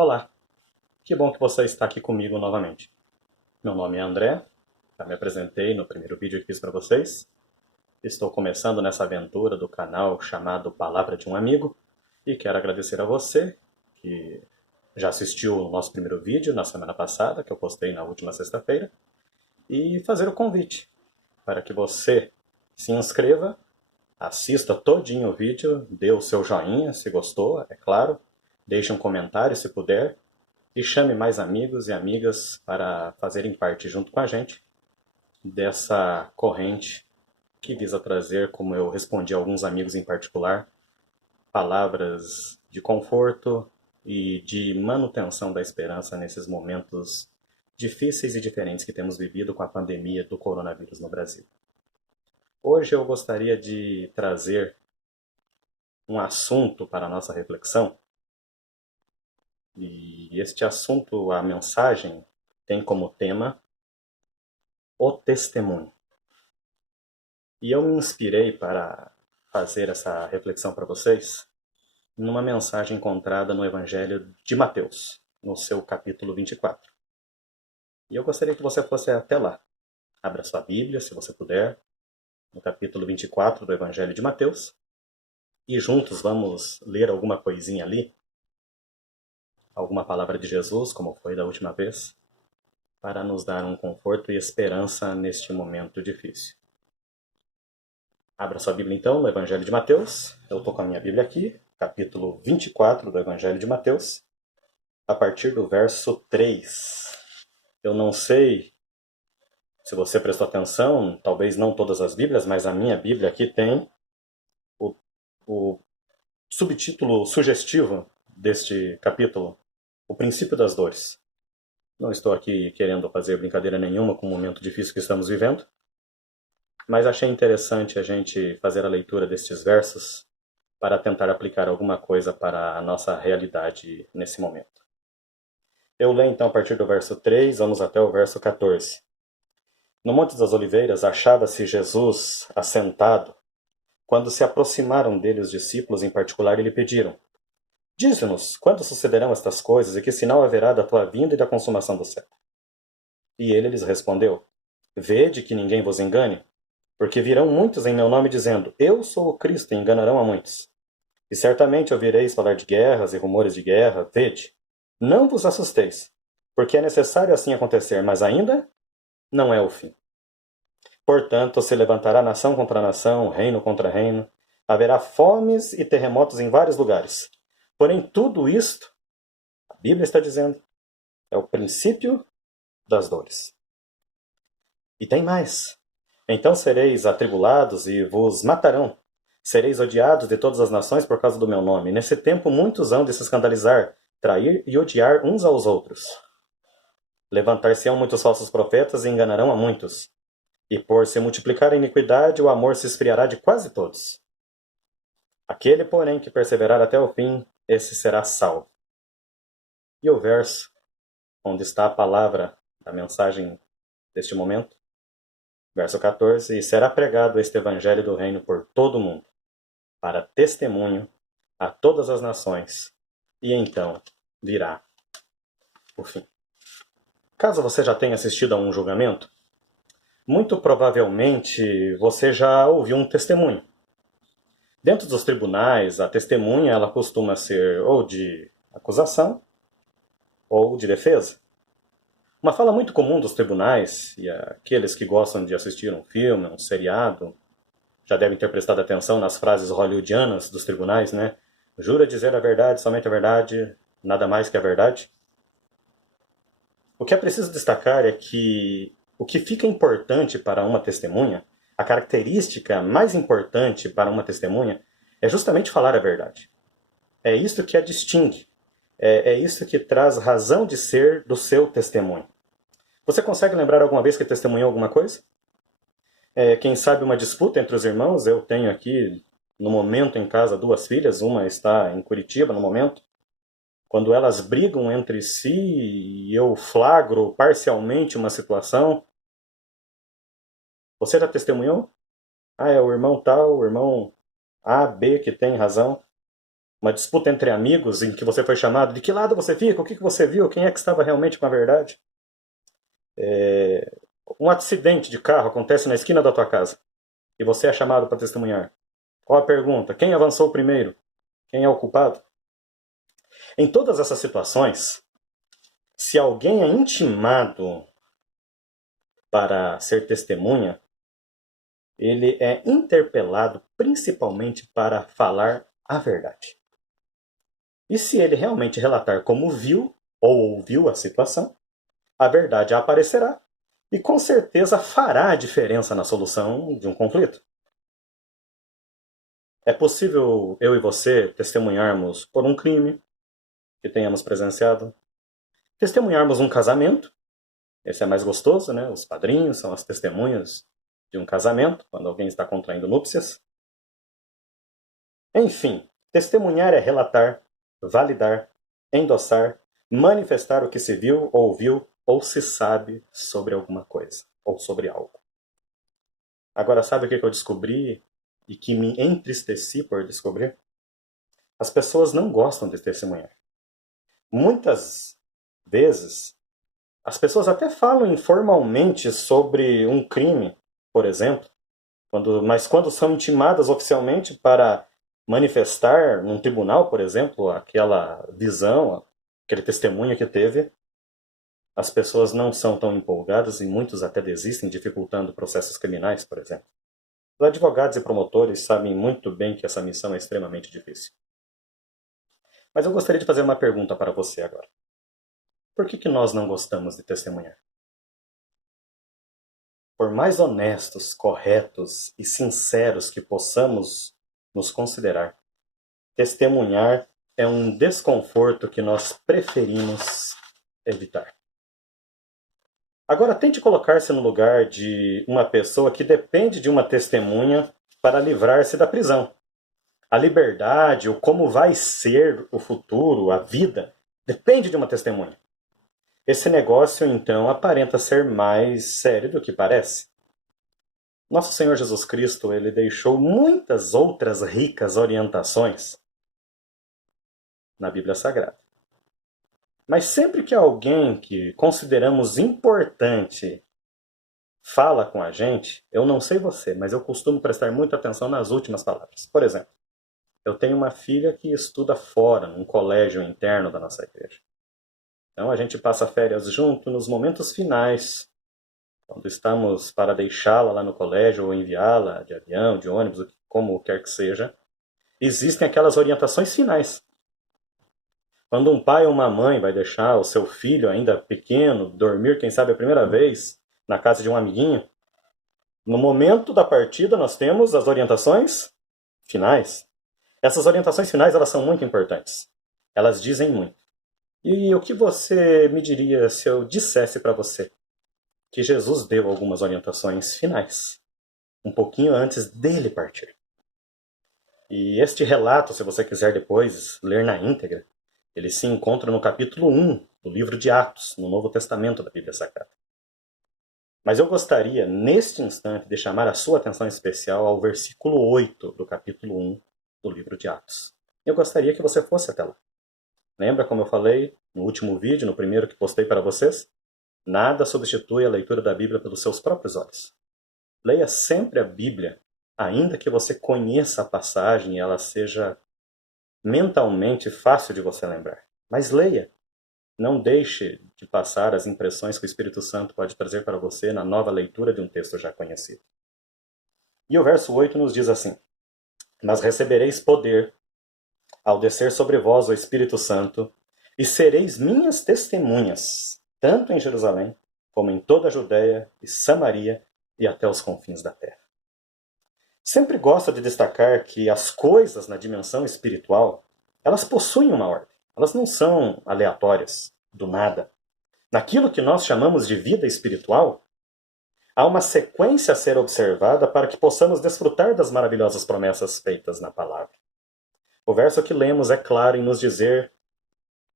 Olá, que bom que você está aqui comigo novamente. Meu nome é André, já me apresentei no primeiro vídeo que fiz para vocês. Estou começando nessa aventura do canal chamado Palavra de um Amigo e quero agradecer a você que já assistiu o nosso primeiro vídeo na semana passada, que eu postei na última sexta-feira, e fazer o convite para que você se inscreva, assista todinho o vídeo, dê o seu joinha se gostou, é claro, deixe um comentário se puder, e chame mais amigos e amigas para fazerem parte junto com a gente dessa corrente que visa trazer, como eu respondi a alguns amigos em particular, palavras de conforto e de manutenção da esperança nesses momentos difíceis e diferentes que temos vivido com a pandemia do coronavírus no Brasil. Hoje eu gostaria de trazer um assunto para a nossa reflexão. E este assunto, a mensagem, tem como tema o testemunho. E eu me inspirei para fazer essa reflexão para vocês numa mensagem encontrada no Evangelho de Mateus, no seu capítulo 24. E eu gostaria que você fosse até lá. Abra sua Bíblia, se você puder, no capítulo 24 do Evangelho de Mateus, e juntos vamos ler alguma coisinha ali, alguma palavra de Jesus, como foi da última vez, para nos dar um conforto e esperança neste momento difícil. Abra sua Bíblia então no Evangelho de Mateus. Eu estou com a minha Bíblia aqui, capítulo 24 do Evangelho de Mateus, a partir do verso 3. Eu não sei se você prestou atenção, talvez não todas as Bíblias, mas a minha Bíblia aqui tem o subtítulo sugestivo deste capítulo, O Princípio das Dores. Não estou aqui querendo fazer brincadeira nenhuma com o momento difícil que estamos vivendo, mas achei interessante a gente fazer a leitura destes versos para tentar aplicar alguma coisa para a nossa realidade nesse momento. Eu leio então a partir do verso 3, vamos até o verso 14. No Monte das Oliveiras achava-se Jesus assentado. Quando se aproximaram dele os discípulos em particular e lhe pediram: Dize-nos, quando sucederão estas coisas e que sinal haverá da tua vinda e da consumação do século? E ele lhes respondeu: Vede que ninguém vos engane, porque virão muitos em meu nome dizendo: Eu sou o Cristo, e enganarão a muitos. E certamente ouvireis falar de guerras e rumores de guerra. Vede, não vos assusteis, porque é necessário assim acontecer, mas ainda não é o fim. Portanto, se levantará nação contra nação, reino contra reino, haverá fomes e terremotos em vários lugares. Porém, tudo isto, a Bíblia está dizendo, é o princípio das dores. E tem mais. Então sereis atribulados e vos matarão. Sereis odiados de todas as nações por causa do meu nome. Nesse tempo muitos hão de se escandalizar, trair e odiar uns aos outros. Levantar-se-ão muitos falsos profetas e enganarão a muitos. E por se multiplicar a iniquidade, o amor se esfriará de quase todos. Aquele, porém, que perseverar até o fim, esse será salvo. E o verso, onde está a palavra da mensagem deste momento, verso 14, e será pregado este evangelho do reino por todo o mundo, para testemunho a todas as nações, e então virá o fim. Caso você já tenha assistido a um julgamento, muito provavelmente você já ouviu um testemunho. Dentro dos tribunais, a testemunha ela costuma ser ou de acusação ou de defesa. Uma fala muito comum dos tribunais, e aqueles que gostam de assistir um filme, um seriado, já devem ter prestado atenção nas frases hollywoodianas dos tribunais, né? Jura dizer a verdade, somente a verdade, nada mais que a verdade. O que é preciso destacar é que o que fica importante para uma testemunha, a característica mais importante para uma testemunha, é justamente falar a verdade. É isso que a distingue. É isso que traz razão de ser do seu testemunho. Você consegue lembrar alguma vez que testemunhou alguma coisa? Quem sabe uma disputa entre os irmãos? Eu tenho aqui, no momento em casa, duas filhas. Uma está em Curitiba, no momento. Quando elas brigam entre si e eu flagro parcialmente uma situação. Você já testemunhou? É o irmão tal, o irmão A, B que tem razão. Uma disputa entre amigos em que você foi chamado, de que lado você fica, o que você viu, quem é que estava realmente com a verdade. Um acidente de carro acontece na esquina da tua casa e você é chamado para testemunhar. Qual a pergunta? Quem avançou primeiro? Quem é o culpado? Em todas essas situações, se alguém é intimado para ser testemunha, ele é interpelado principalmente para falar a verdade. E se ele realmente relatar como viu ou ouviu a situação, a verdade aparecerá e com certeza fará a diferença na solução de um conflito. É possível eu e você testemunharmos por um crime que tenhamos presenciado, testemunharmos um casamento, esse é mais gostoso, né? Os padrinhos são as testemunhas de um casamento, quando alguém está contraindo núpcias. Enfim, testemunhar é relatar, validar, endossar, manifestar o que se viu, ouviu ou se sabe sobre alguma coisa ou sobre algo. Agora, sabe o que eu descobri e que me entristeci por descobrir? As pessoas não gostam de testemunhar. Muitas vezes, as pessoas até falam informalmente sobre um crime, por exemplo, mas quando são intimadas oficialmente para manifestar num tribunal, por exemplo, aquela visão, aquele testemunho que teve, as pessoas não são tão empolgadas e muitos até desistem, dificultando processos criminais, por exemplo. Os advogados e promotores sabem muito bem que essa missão é extremamente difícil. Mas eu gostaria de fazer uma pergunta para você agora. Por que nós não gostamos de testemunhar? Por mais honestos, corretos e sinceros que possamos nos considerar, testemunhar é um desconforto que nós preferimos evitar. Agora tente colocar-se no lugar de uma pessoa que depende de uma testemunha para livrar-se da prisão. A liberdade, o como vai ser o futuro, a vida, depende de uma testemunha. Esse negócio, então, aparenta ser mais sério do que parece. Nosso Senhor Jesus Cristo, ele deixou muitas outras ricas orientações na Bíblia Sagrada. Mas sempre que alguém que consideramos importante fala com a gente, eu não sei você, mas eu costumo prestar muita atenção nas últimas palavras. Por exemplo, eu tenho uma filha que estuda fora, num colégio interno da nossa igreja. Então a gente passa férias junto nos momentos finais, quando estamos para deixá-la lá no colégio ou enviá-la de avião, de ônibus, como quer que seja. Existem aquelas orientações finais. Quando um pai ou uma mãe vai deixar o seu filho ainda pequeno dormir, quem sabe a primeira vez, na casa de um amiguinho, no momento da partida nós temos as orientações finais. Essas orientações finais elas são muito importantes. Elas dizem muito. E o que você me diria se eu dissesse para você que Jesus deu algumas orientações finais, um pouquinho antes dele partir? E este relato, se você quiser depois ler na íntegra, ele se encontra no capítulo 1 do livro de Atos, no Novo Testamento da Bíblia Sagrada. Mas eu gostaria, neste instante, de chamar a sua atenção especial ao versículo 8 do capítulo 1 do livro de Atos. Eu gostaria que você fosse até lá. Lembra como eu falei no último vídeo, no primeiro que postei para vocês? Nada substitui a leitura da Bíblia pelos seus próprios olhos. Leia sempre a Bíblia, ainda que você conheça a passagem e ela seja mentalmente fácil de você lembrar. Mas leia. Não deixe de passar as impressões que o Espírito Santo pode trazer para você na nova leitura de um texto já conhecido. E o verso 8 nos diz assim: Mas recebereis poder ao descer sobre vós o Espírito Santo, e sereis minhas testemunhas, tanto em Jerusalém, como em toda a Judéia e Samaria e até os confins da terra. Sempre gosto de destacar que as coisas na dimensão espiritual, elas possuem uma ordem. Elas não são aleatórias, do nada. Naquilo que nós chamamos de vida espiritual, há uma sequência a ser observada para que possamos desfrutar das maravilhosas promessas feitas na palavra. O verso que lemos é claro em nos dizer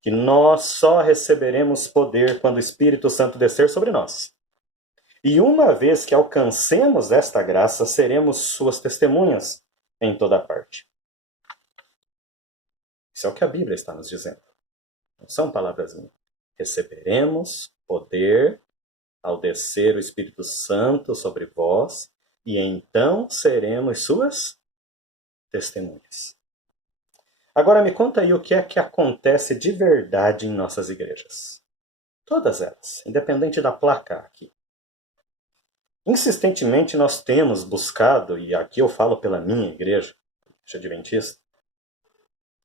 que nós só receberemos poder quando o Espírito Santo descer sobre nós. E uma vez que alcancemos esta graça, seremos suas testemunhas em toda parte. Isso é o que a Bíblia está nos dizendo. Não são palavras minhas. Receberemos poder ao descer o Espírito Santo sobre vós, e então seremos suas testemunhas. Agora me conta aí o que é que acontece de verdade em nossas igrejas. Todas elas, independente da placa aqui. Insistentemente nós temos buscado, e aqui eu falo pela minha igreja, adventista,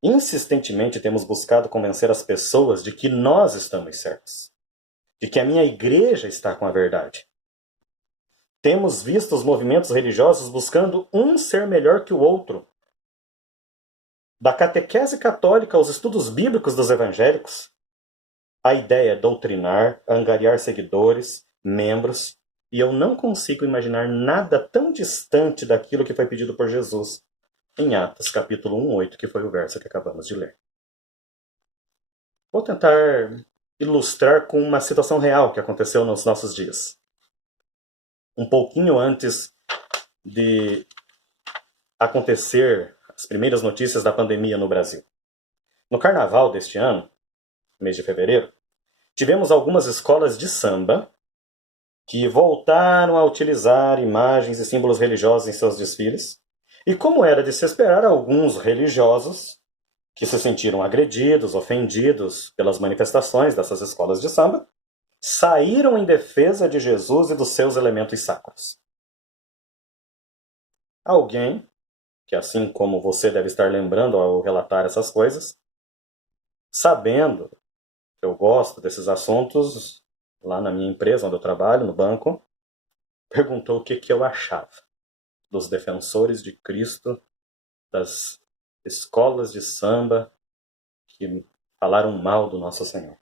insistentemente temos buscado convencer as pessoas de que nós estamos certos, de que a minha igreja está com a verdade. Temos visto os movimentos religiosos buscando um ser melhor que o outro. Da catequese católica aos estudos bíblicos dos evangélicos, a ideia é doutrinar, angariar seguidores, membros, e eu não consigo imaginar nada tão distante daquilo que foi pedido por Jesus em Atos, capítulo 1:8, que foi o verso que acabamos de ler. Vou tentar ilustrar com uma situação real que aconteceu nos nossos dias. Um pouquinho antes de acontecer as primeiras notícias da pandemia no Brasil. No carnaval deste ano, mês de fevereiro, tivemos algumas escolas de samba que voltaram a utilizar imagens e símbolos religiosos em seus desfiles, e como era de se esperar, alguns religiosos que se sentiram agredidos, ofendidos pelas manifestações dessas escolas de samba, saíram em defesa de Jesus e dos seus elementos sacros. Alguém, que assim como você deve estar lembrando ao relatar essas coisas, sabendo que eu gosto desses assuntos, lá na minha empresa onde eu trabalho, no banco, perguntou o que eu achava dos defensores de Cristo, das escolas de samba que falaram mal do Nosso Senhor.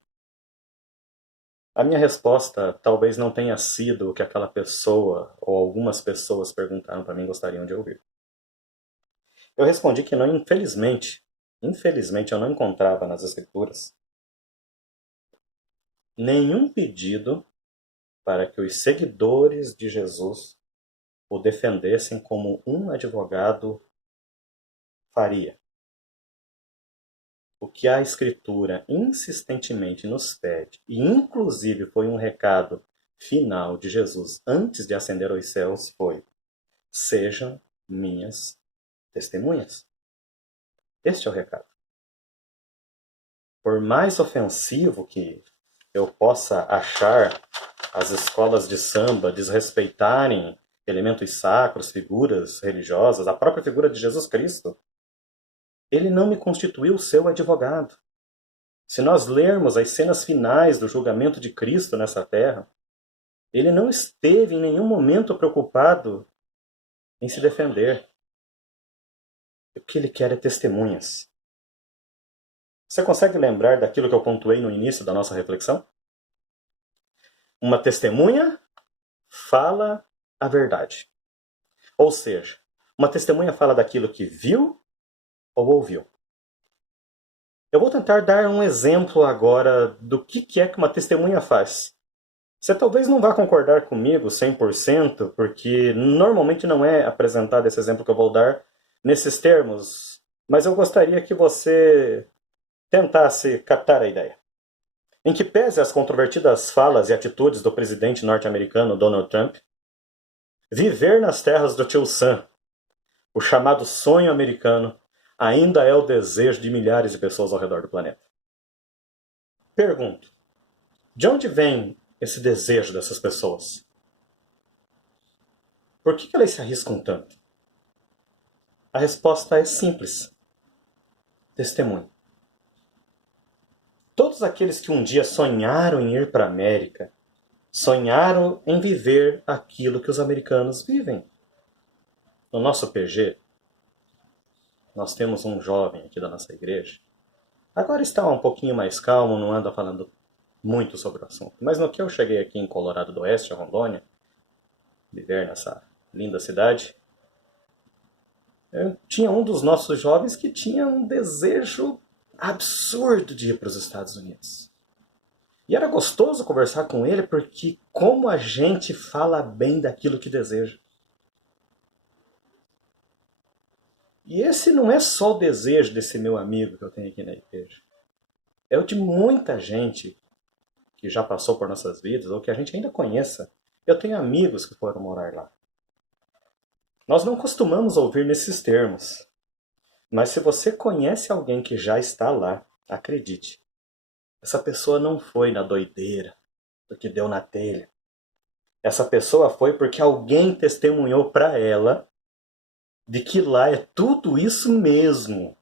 A minha resposta talvez não tenha sido o que aquela pessoa ou algumas pessoas perguntaram para mim e gostariam de ouvir. Eu respondi que não, infelizmente eu não encontrava nas Escrituras nenhum pedido para que os seguidores de Jesus o defendessem como um advogado faria. O que a Escritura insistentemente nos pede, e inclusive foi um recado final de Jesus antes de ascender aos céus, foi: sejam minhas testemunhas. Este é o recado. Por mais ofensivo que eu possa achar as escolas de samba desrespeitarem elementos sacros, figuras religiosas, a própria figura de Jesus Cristo, ele não me constituiu seu advogado. Se nós lermos as cenas finais do julgamento de Cristo nessa terra, ele não esteve em nenhum momento preocupado em se defender. O que ele quer é testemunhas. Você consegue lembrar daquilo que eu pontuei no início da nossa reflexão? Uma testemunha fala a verdade. Ou seja, uma testemunha fala daquilo que viu ou ouviu. Eu vou tentar dar um exemplo agora do que é que uma testemunha faz. Você talvez não vá concordar comigo 100%, porque normalmente não é apresentado esse exemplo que eu vou dar nesses termos, mas eu gostaria que você tentasse captar a ideia. Em que pese as controvertidas falas e atitudes do presidente norte-americano Donald Trump, viver nas terras do tio Sam, o chamado sonho americano, ainda é o desejo de milhares de pessoas ao redor do planeta. Pergunto, de onde vem esse desejo dessas pessoas? Por que elas se arriscam tanto? A resposta é simples. Testemunho. Todos aqueles que um dia sonharam em ir para a América, sonharam em viver aquilo que os americanos vivem. No nosso PG, nós temos um jovem aqui da nossa igreja. Agora está um pouquinho mais calmo, não anda falando muito sobre o assunto. Mas no que eu cheguei aqui em Colorado do Oeste, a Rondônia, viver nessa linda cidade, eu tinha um dos nossos jovens que tinha um desejo absurdo de ir para os Estados Unidos. E era gostoso conversar com ele, porque como a gente fala bem daquilo que deseja. E esse não é só o desejo desse meu amigo que eu tenho aqui na igreja. É o de muita gente que já passou por nossas vidas, ou que a gente ainda conheça. Eu tenho amigos que foram morar lá. Nós não costumamos ouvir nesses termos, mas se você conhece alguém que já está lá, acredite, essa pessoa não foi na doideira, porque deu na telha. Essa pessoa foi porque alguém testemunhou para ela de que lá é tudo isso mesmo.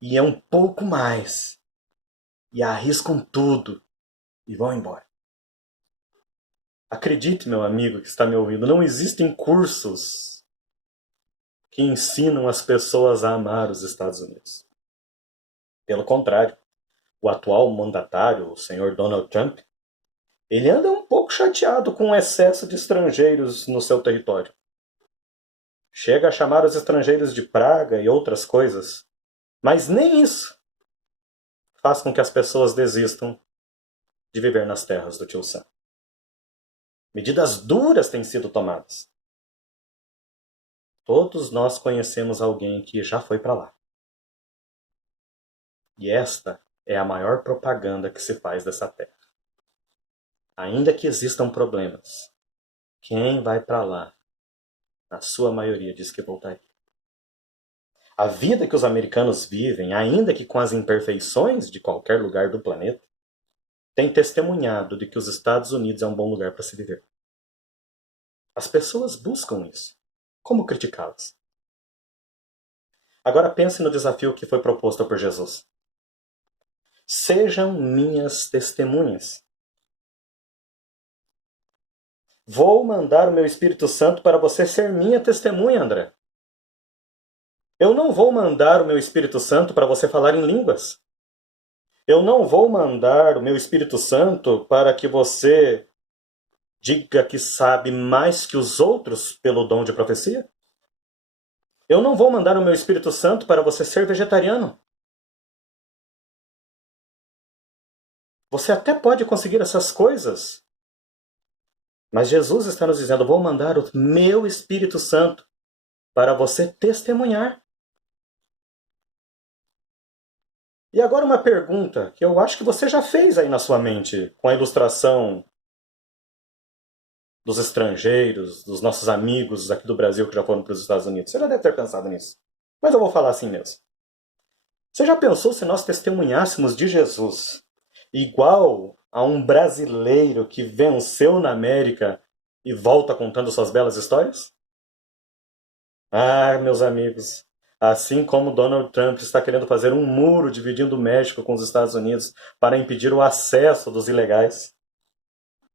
E é um pouco mais. E arriscam tudo e vão embora. Acredite, meu amigo que está me ouvindo, não existem cursos que ensinam as pessoas a amar os Estados Unidos. Pelo contrário, o atual mandatário, o senhor Donald Trump, ele anda um pouco chateado com o excesso de estrangeiros no seu território. Chega a chamar os estrangeiros de praga e outras coisas, mas nem isso faz com que as pessoas desistam de viver nas terras do tio Sam. Medidas duras têm sido tomadas. Todos nós conhecemos alguém que já foi para lá. E esta é a maior propaganda que se faz dessa terra. Ainda que existam problemas, quem vai para lá, na sua maioria, diz que voltaria. A vida que os americanos vivem, ainda que com as imperfeições de qualquer lugar do planeta, tem testemunhado de que os Estados Unidos é um bom lugar para se viver. As pessoas buscam isso. Como criticá-las? Agora pense no desafio que foi proposto por Jesus. Sejam minhas testemunhas. Vou mandar o meu Espírito Santo para você ser minha testemunha, André. Eu não vou mandar o meu Espírito Santo para você falar em línguas. Eu não vou mandar o meu Espírito Santo para que você diga que sabe mais que os outros pelo dom de profecia. Eu não vou mandar o meu Espírito Santo para você ser vegetariano. Você até pode conseguir essas coisas, mas Jesus está nos dizendo: vou mandar o meu Espírito Santo para você testemunhar. E agora uma pergunta que eu acho que você já fez aí na sua mente, com a ilustração dos estrangeiros, dos nossos amigos aqui do Brasil que já foram para os Estados Unidos. Você já deve ter pensado nisso. Mas eu vou falar assim mesmo. Você já pensou se nós testemunhássemos de Jesus igual a um brasileiro que venceu na América e volta contando suas belas histórias? Ah, meus amigos, assim como Donald Trump está querendo fazer um muro dividindo o México com os Estados Unidos para impedir o acesso dos ilegais,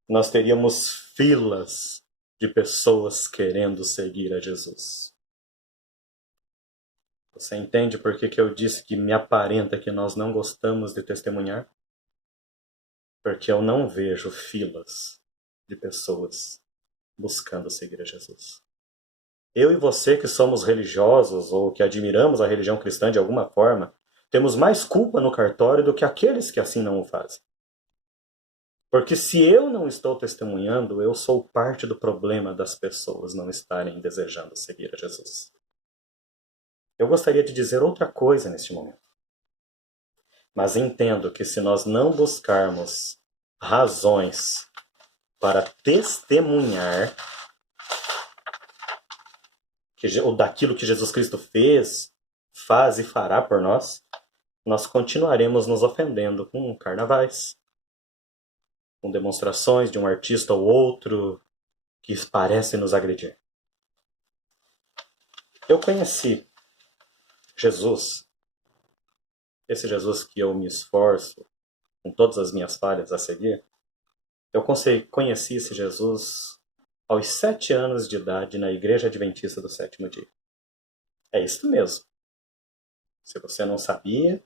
nós teríamos filas de pessoas querendo seguir a Jesus. Você entende por que eu disse que me aparenta que nós não gostamos de testemunhar? Porque eu não vejo filas de pessoas buscando seguir a Jesus. Eu e você que somos religiosos ou que admiramos a religião cristã de alguma forma, temos mais culpa no cartório do que aqueles que assim não o fazem. Porque se eu não estou testemunhando, eu sou parte do problema das pessoas não estarem desejando seguir a Jesus. Eu gostaria de dizer outra coisa neste momento. Mas entendo que se nós não buscarmos razões para testemunhar daquilo que Jesus Cristo fez, faz e fará por nós, nós continuaremos nos ofendendo com carnavais, com demonstrações de um artista ou outro que parece nos agredir. Eu conheci Jesus, esse Jesus que eu me esforço, com todas as minhas falhas, a seguir. Eu conheci esse Jesus aos 7 anos de idade na Igreja Adventista do Sétimo Dia. É isso mesmo. Se você não sabia,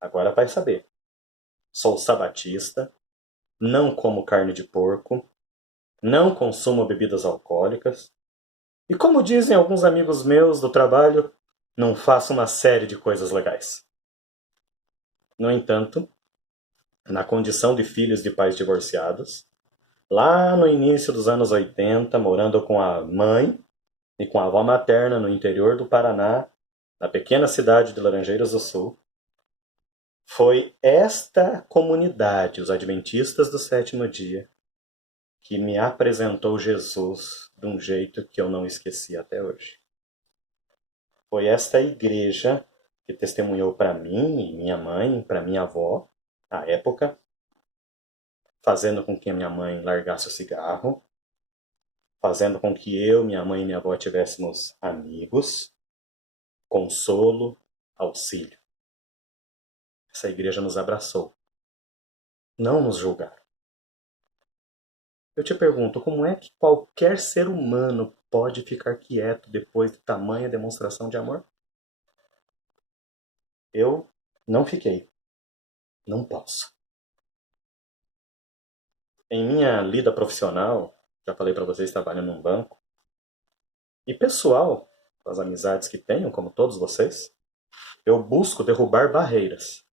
agora vai saber. Sou sabatista, não como carne de porco, não consumo bebidas alcoólicas, e como dizem alguns amigos meus do trabalho, não faço uma série de coisas legais. No entanto, na condição de filhos de pais divorciados, lá no início dos anos 80, morando com a mãe, e com a avó materna no interior do Paraná, na pequena cidade de Laranjeiras do Sul, foi esta comunidade, os Adventistas do Sétimo Dia, que me apresentou Jesus de um jeito que eu não esqueci até hoje. Foi esta igreja que testemunhou para mim e minha mãe, para minha avó, à época, fazendo com que a minha mãe largasse o cigarro, fazendo com que eu, minha mãe e minha avó tivéssemos amigos, consolo, auxílio. Essa igreja nos abraçou, não nos julgaram. Eu te pergunto, como é que qualquer ser humano pode ficar quieto depois de tamanha demonstração de amor? Eu não fiquei. Não posso. Em minha lida profissional, já falei para vocês, trabalho num banco, e pessoal, as amizades que tenho, como todos vocês, eu busco derrubar barreiras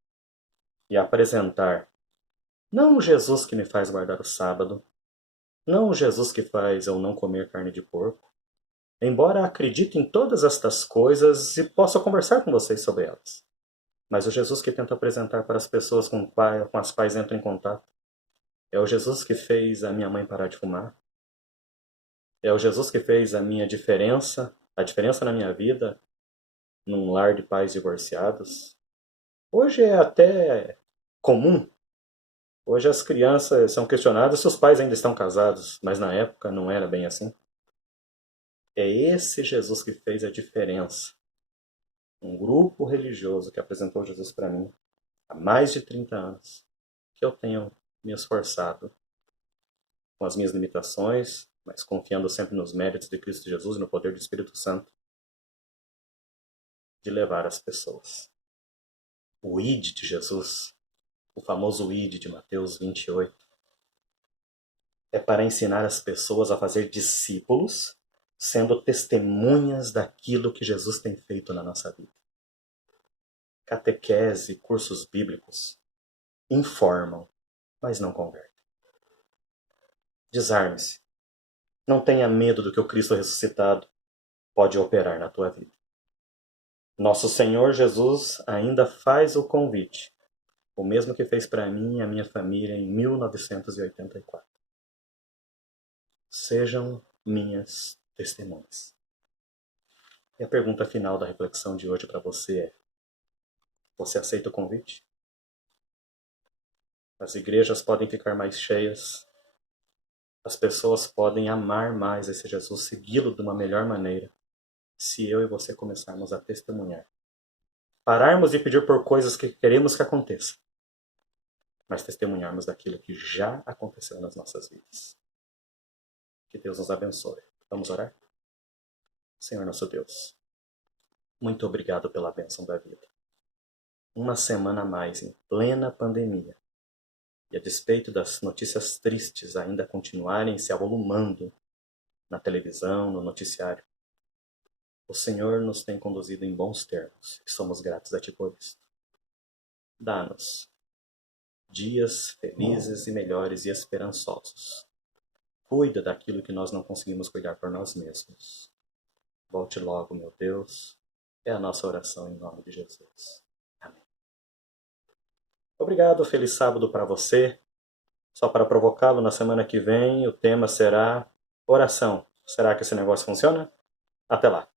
e apresentar não o Jesus que me faz guardar o sábado, não o Jesus que faz eu não comer carne de porco, embora acredite em todas estas coisas e possa conversar com vocês sobre elas. Mas o Jesus que tento apresentar para as pessoas com as quais entro em contato é o Jesus que fez a minha mãe parar de fumar. É o Jesus que fez a diferença na minha vida, num lar de pais divorciados. Hoje é até comum. Hoje as crianças são questionadas se os pais ainda estão casados, mas na época não era bem assim. É esse Jesus que fez a diferença. Um grupo religioso que apresentou Jesus para mim há mais de 30 anos, que eu tenho me esforçado com as minhas limitações, mas confiando sempre nos méritos de Cristo Jesus e no poder do Espírito Santo, de levar as pessoas. O ID de Jesus, o famoso ID de Mateus 28, é para ensinar as pessoas a fazer discípulos, sendo testemunhas daquilo que Jesus tem feito na nossa vida. Catequese, cursos bíblicos informam, mas não convertem. Desarme-se. Não tenha medo do que o Cristo ressuscitado pode operar na tua vida. Nosso Senhor Jesus ainda faz o convite, o mesmo que fez para mim e a minha família em 1984. Sejam minhas testemunhas. E a pergunta final da reflexão de hoje para você é: você aceita o convite? As igrejas podem ficar mais cheias, as pessoas podem amar mais esse Jesus, segui-lo de uma melhor maneira, se eu e você começarmos a testemunhar. Pararmos de pedir por coisas que queremos que aconteçam, mas testemunharmos daquilo que já aconteceu nas nossas vidas. Que Deus nos abençoe. Vamos orar? Senhor nosso Deus, muito obrigado pela bênção da vida. Uma semana a mais em plena pandemia, e a despeito das notícias tristes ainda continuarem se avolumando na televisão, no noticiário, o Senhor nos tem conduzido em bons termos e somos gratos a Ti por isso. Dá-nos dias felizes e melhores e esperançosos. Cuida daquilo que nós não conseguimos cuidar por nós mesmos. Volte logo, meu Deus. É a nossa oração em nome de Jesus. Amém. Obrigado, feliz sábado para você. Só para provocá-lo, na semana que vem o tema será oração. Será que esse negócio funciona? Até lá.